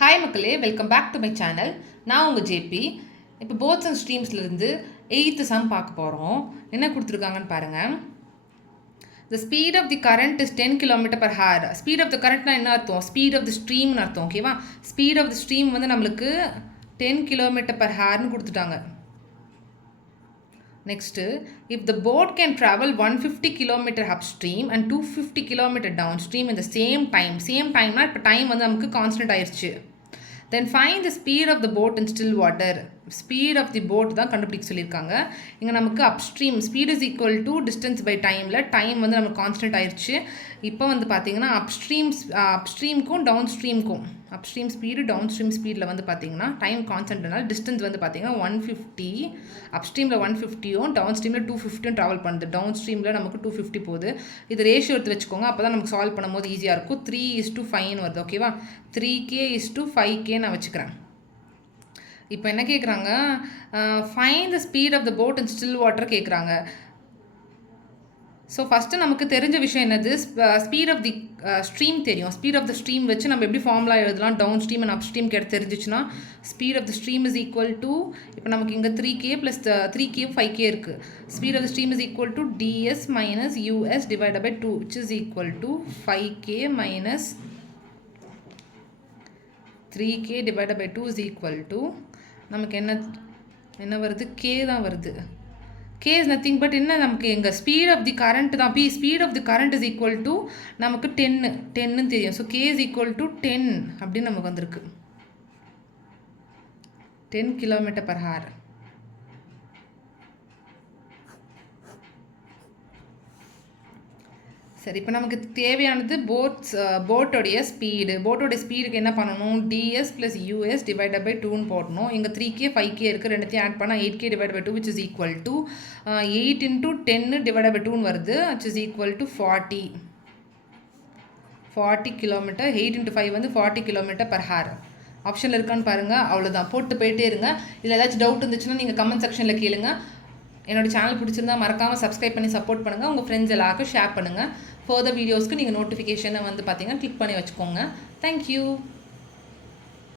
Hi மக்களே, welcome back to my channel. நான் உங்கள் ஜேபி. இப்போ போட்ஸ் அண்ட் ஸ்ட்ரீம்ஸ்லேருந்து 8th சம் பார்க்க போகிறோம். என்ன கொடுத்துருக்காங்கன்னு பாருங்கள். The speed of the current is 10 km/h. Speed of the கரண்ட்னா என்ன அர்த்தம்? ஸ்பீட் ஆஃப் தி ஸ்ட்ரீம்னு அர்த்தம். ஓகேவா? ஸ்பீட் ஆஃப் தி ஸ்ட்ரீம் வந்து நம்மளுக்கு 10 km/hன்னு கொடுத்துட்டாங்க. Next, if the boat can travel 150 km upstream and 250 km downstream in the same time na இப்போ time வந்து நமக்கு கான்ஸ்டன்ட் ஆயிடுச்சு. Then find the speed of the boat in still water. Speed of the boat தான் கண்டுபிடிக்க சொல்லியிருக்காங்க. இங்கே நமக்கு upstream speed is equal to distance by டைமில் டைம் வந்து நமக்கு கான்ஸ்டன்ட் ஆயிடுச்சு. இப்போ வந்து பார்த்திங்கன்னா அப்ஸ்ட்ரீம்க்கும் டவுன் ஸ்ட்ரீம்க்கும் அப்ஸ்ட்ரீம் ஸ்பீடு டவுன் ஸ்ட்ரீம் ஸ்பீடில் வந்து பார்த்திங்கன்னா டைம் கான்ஸ்டன்ட்னால டிஸ்டன்ஸ் வந்து பார்த்திங்கன்னா 150. அப்ஸ்ட்ரீமில் 150யும் டவுன் ஸ்ட்ரீமில் 250யும் ட்ராவல் பண்ணுது. டவுன் ஸ்ட்ரீமில் நமக்கு 250 போகுது. இது ரேஷியோ எடுத்து வச்சுக்கோங்க, அப்போ தான் நமக்கு சால்வ் பண்ணும்போது ஈஸியாக இருக்கும். 3:5 வருது. ஓகேவா? 3k:5k நான் வச்சுக்கிறேன். இப்போ என்ன கேட்குறாங்க? Find the speed of the boat in still water கேட்குறாங்க. ஸோ ஃபஸ்ட்டு நமக்கு தெரிஞ்ச விஷயம் என்னது? ஸ்பீட் ஆஃப் தி ஸ்ட்ரீம் தெரியும். ஸ்பீட் ஆஃப் த ஸ்ட்ரீம் வச்சு நம்ம எப்படி ஃபார்முலா எழுதலாம்? Downstream and upstream கேட்டு தெரிஞ்சிச்சுன்னா speed of the stream is equal to, இப்போ நமக்கு இங்கே 3k + 3k 5k இருக்குது. Speed of the stream is equal to ds - us divided by 2 which is equal to 5k - 3k divided by 2 is equal to நமக்கு என்ன வருது? k தான் வருது. k is nothing but என்ன நமக்கு எங்கள் ஸ்பீட் ஆஃப் தி கரண்ட் தான். Speed of the current is equal to நமக்கு 10ன்னு தெரியும். So k is equal to 10 அப்படின்னு நமக்கு வந்திருக்கு. 10 km/h. சரி, இப்போ நமக்கு தேவையானது போட்டோடைய ஸ்பீடுக்கு என்ன பண்ணணும்? ds + us divided by 2ன்னு போடணும். இங்கே 3k 5k இருக்குது, ரெண்டுத்தையும் ஆட் பண்ணால் 8k divided by 2 which is equal to 8 × 10 divided by 2ன்னு வருது which is equal to 40 km. 8 × 5 வந்து 40 km/h. ஆப்ஷனில் இருக்கான்னு பாருங்கள். அவ்வளோதான், போட்டு போயிட்டே இருங்க. இதில் ஏதாச்சும் டவுட் இருந்துச்சுன்னா நீங்கள் கமெண்ட் செக்ஷனில் கேளுங்க. என்னோடய சேனல் பிடிச்சிருந்தா மறக்காமல் சப்ஸ்கிரைப் பண்ணி சப்போர்ட் பண்ணுங்கள். உங்கள் ஃப்ரெண்ட்ஸ் எல்லாருக்கும் ஷேர் பண்ணுங்கள். ஃபர்தர் வீடியோஸ்க்கு நீங்கள் நோட்டிஃபிகேஷனை வந்து பார்த்தீங்கன்னா கிளிக் பண்ணி வச்சுக்கோங்க. தேங்க்யூ.